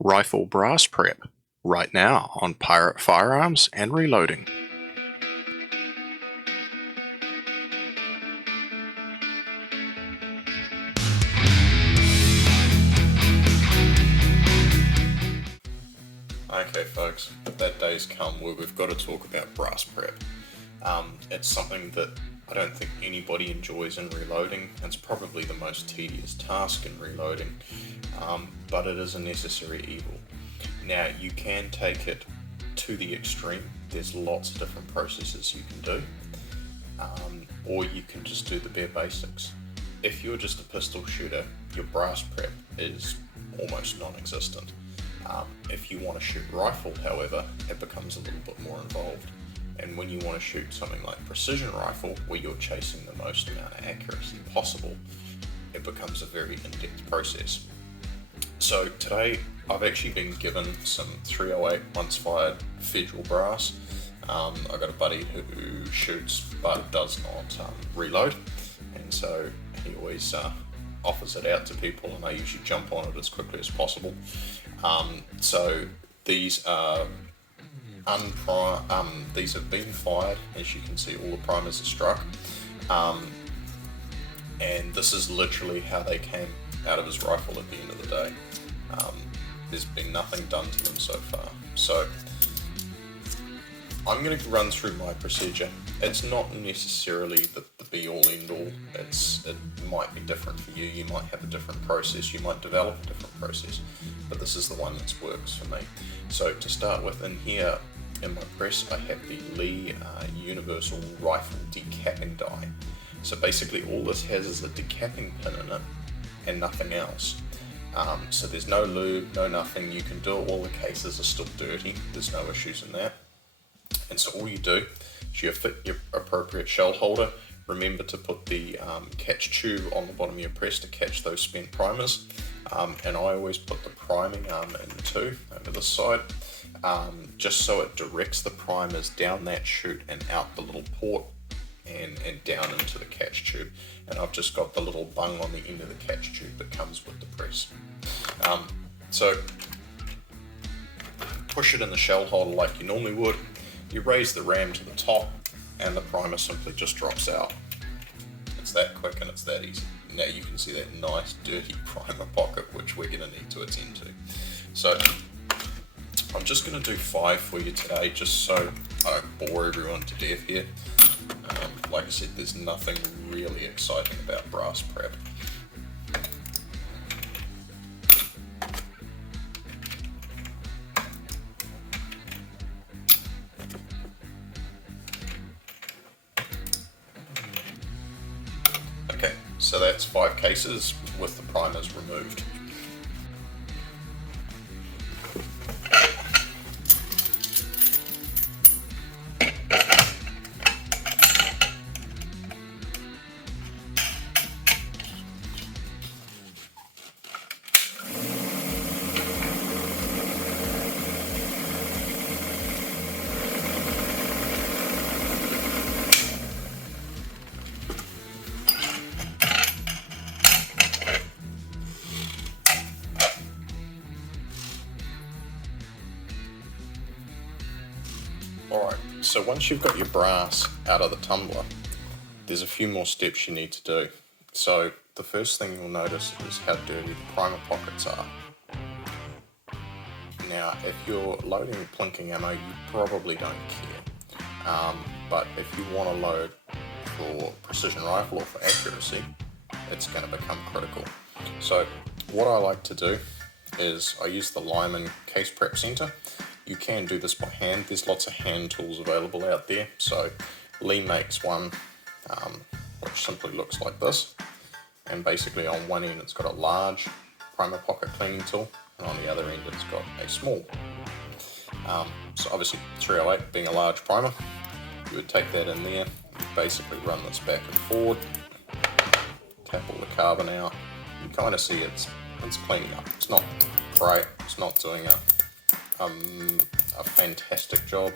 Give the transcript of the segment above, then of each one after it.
Rifle brass prep, right now on Pirate Firearms and Reloading. Okay folks, that day's come where we've got to talk about brass prep. It's something that I don't think anybody enjoys in reloading. It's probably the most tedious task in reloading, but it is a necessary evil. Now you can take it to the extreme. There's lots of different processes you can do, or you can just do the bare basics. If you're just a pistol shooter, your brass prep is almost non-existent. If you want to shoot rifle, however, it becomes a little bit more involved. And when you want to shoot something like precision rifle, where you're chasing the most amount of accuracy possible, it becomes a very in-depth process. So today, I've actually been given some 308 once fired federal brass. I've got a buddy who shoots but does not reload, and so he always offers it out to people, and I usually jump on it as quickly as possible. So these are these have been fired. As you can see, all the primers are struck, and this is literally how they came out of his rifle at the end of the day. There's been nothing done to them so far. So I'm going to run through my procedure. It's not necessarily the be-all end-all. It might be different for you. You might have a different process. You might develop a different process, but this is the one that works for me. So to start with, in here in my press, I have the Lee Universal Rifle decapping die. So basically all this has is a decapping pin in it and nothing else. So there's no lube, no nothing. You can do it while the cases are still dirty. There's no issues in that. And so all you do is you fit your appropriate shell holder. Remember to put the catch tube on the bottom of your press to catch those spent primers. And I always put the priming arm in too, over this side, just so it directs the primers down that chute and out the little port and down into the catch tube. And I've just got the little bung on the end of the catch tube that comes with the press. So push it in the shell holder like you normally would. You raise the ram to the top and the primer simply just drops out. It's that quick and it's that easy. Now you can see that nice dirty primer pocket, which we're going to need to attend to. So I'm just going to do 5 for you today, just so I don't bore everyone to death here. Like I said, there's nothing really exciting about brass prep. Okay, so that's 5 cases with the primers removed. Alright, so once you've got your brass out of the tumbler, there's a few more steps you need to do. So the first thing you'll notice is how dirty the primer pockets are. Now, if you're loading plinking ammo, you probably don't care. But if you want to load for precision rifle or for accuracy, it's going to become critical. So what I like to do is I use the Lyman case prep center. You can do this by hand. There's lots of hand tools available out there. So Lee makes one which simply looks like this, and basically on one end it's got a large primer pocket cleaning tool, and on the other end it's got a small. So obviously 308 being a large primer, you would take that in there, basically run this back and forward, tap all the carbon out. You kind of see it's cleaning up. It's not great, it's not doing a fantastic job,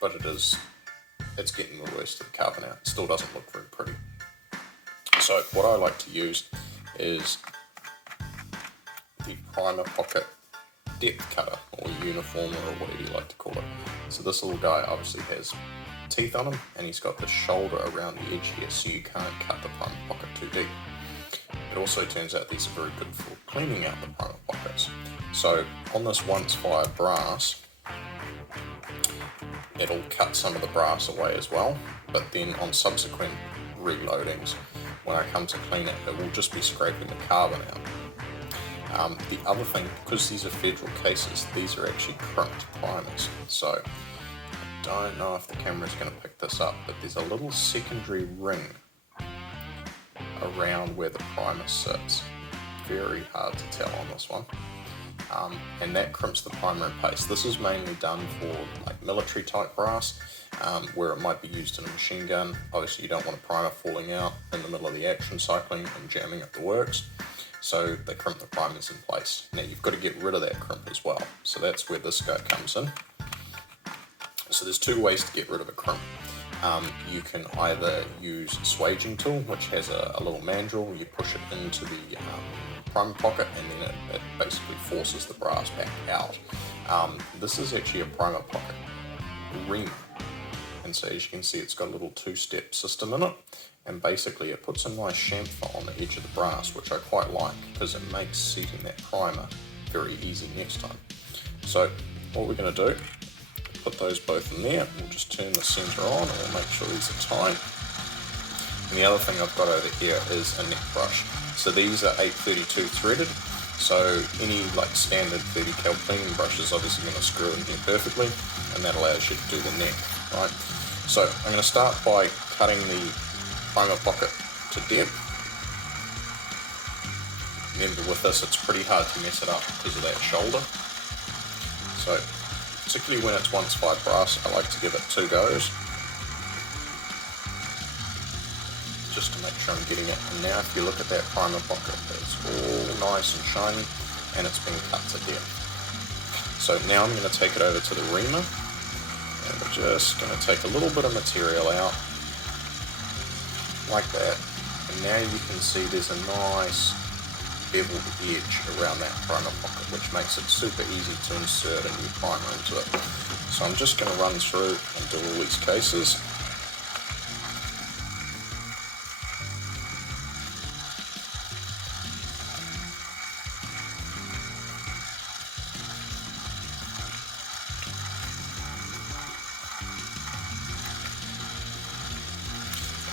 but it's getting the worst of the carbon out. It still doesn't look very pretty. So what I like to use is the primer pocket depth cutter or uniformer or whatever you like to call it. So this little guy obviously has teeth on him, and he's got the shoulder around the edge here, so you can't cut the primer pocket too deep. It also turns out these are very good for cleaning out the primer pockets. So on this once fire brass, it'll cut some of the brass away as well, but then on subsequent reloadings, when I come to clean it, it will just be scraping the carbon out. The other thing, because these are federal cases, these are actually crimped primers. So I don't know if the camera is going to pick this up, but there's a little secondary ring around where the primer sits. Very hard to tell on this one. And that crimps the primer in paste. This is mainly done for like military type brass, where it might be used in a machine gun. Obviously you don't want a primer falling out in the middle of the action cycling and jamming up the works. So they crimp the primers in place. Now you've got to get rid of that crimp as well. So that's where this guy comes in. So there's two ways to get rid of a crimp. You can either use a swaging tool, which has a little mandrel. You push it into the primer pocket, and then it basically forces the brass back out. This is actually a primer pocket reamer, and so as you can see, it's got a little two-step system in it, and basically it puts a nice chamfer on the edge of the brass, which I quite like because it makes seating that primer very easy next time. So what we're going to do, put those both in there. We'll just turn the center on, and we'll make sure these are tight. And the other thing I've got over here is a neck brush. So these are 832 threaded, so any like standard 30 cal cleaning brush is obviously going to screw in here perfectly, and that allows you to do the neck, right? So I'm going to start by cutting the primer pocket to depth. Remember with this, it's pretty hard to mess it up because of that shoulder. So particularly when it's once fire brass, I like to give it 2 goes, just to make sure I'm getting it. And now if you look at that primer pocket, it's all nice and shiny, and it's been cut to depth. So now I'm going to take it over to the reamer, and we're just going to take a little bit of material out, like that, and now you can see there's a nice beveled edge around that primer pocket, which makes it super easy to insert a new primer into it. So I'm just going to run through and do all these cases.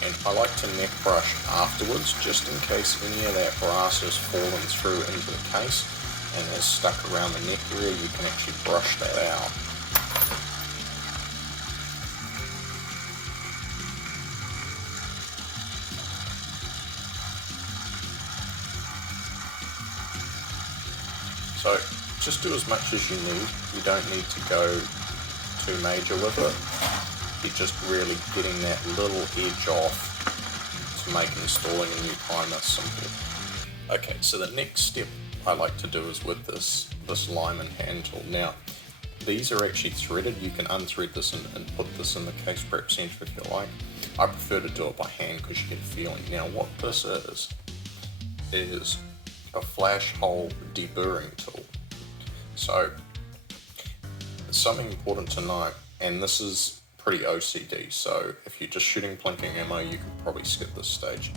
And I like to neck brush afterwards, just in case any of that brass has fallen through into the case and is stuck around the neck area. You can actually brush that out. So just do as much as you need. You don't need to go too major with it. You're just really getting that little edge off to make installing a new primer simple. Okay, so the next step I like to do is with this Lyman hand tool. Now, these are actually threaded. You can unthread this and put this in the case prep center if you like. I prefer to do it by hand because you get a feeling. Now, what this is a flash hole deburring tool. So, something important to note, and this is pretty OCD, so if you're just shooting plinking ammo, you can probably skip this stage.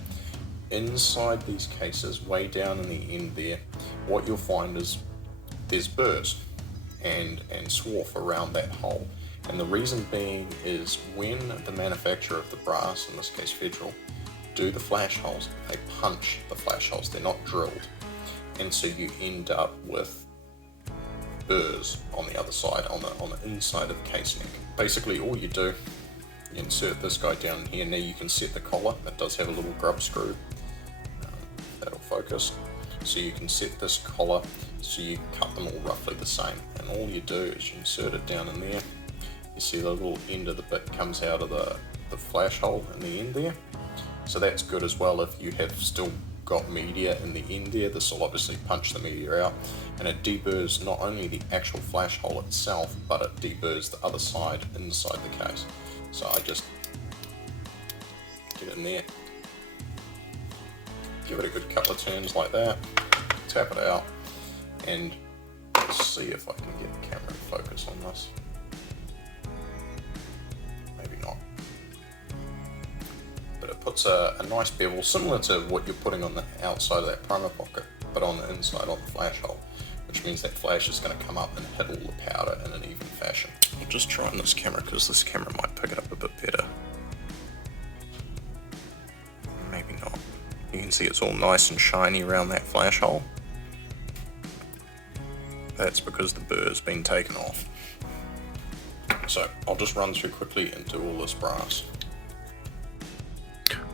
Inside these cases, way down in the end there, what you'll find is there's burrs and swarf around that hole. And the reason being is when the manufacturer of the brass, in this case Federal, do the flash holes, they punch the flash holes, they're not drilled. And so you end up with burrs on the other side, on the inside of the case neck. Basically all you do, you insert this guy down here. Now you can set the collar, it does have a little grub screw, that'll focus. So you can set this collar so you cut them all roughly the same, and all you do is you insert it down in there. You see the little end of the bit comes out of the flash hole in the end there. So that's good as well if you have still got media in the end there. This will obviously punch the media out, and it deburrs not only the actual flash hole itself, but it deburrs the other side inside the case. So I just get in there, give it a good couple of turns like that, tap it out, and see if I can get the camera to focus on this. Maybe not. But it puts a nice bevel, similar to what you're putting on the outside of that primer pocket, but on the inside on the flash hole, which means that flash is going to come up and hit all the powder in an even fashion. I'll just try on this camera because this camera might pick it up a bit better. Maybe not. You can see it's all nice and shiny around that flash hole. That's because the burr's been taken off. So I'll just run through quickly into all this brass.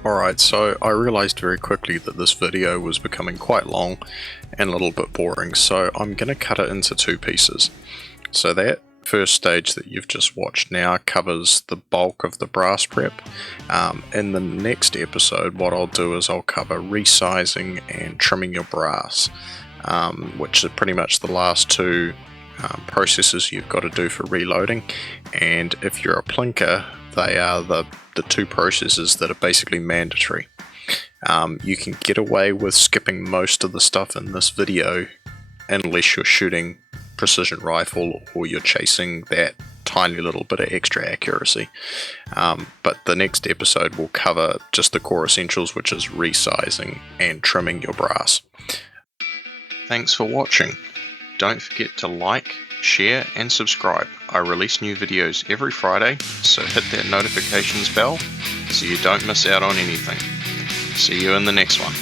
Alright, so I realised very quickly that this video was becoming quite long and a little bit boring, so I'm going to cut it into two pieces. So that first stage that you've just watched now covers the bulk of the brass prep. In the next episode, what I'll do is I'll cover resizing and trimming your brass, which are pretty much the last two processes you've got to do for reloading. And if you're a plinker, they are the two processes that are basically mandatory. You can get away with skipping most of the stuff in this video unless you're shooting precision rifle or you're chasing that tiny little bit of extra accuracy. But the next episode will cover just the core essentials, which is resizing and trimming your brass. Thanks for watching. Don't forget to like, share and subscribe. I release new videos every Friday, so hit that notifications bell so you don't miss out on anything. See you in the next one.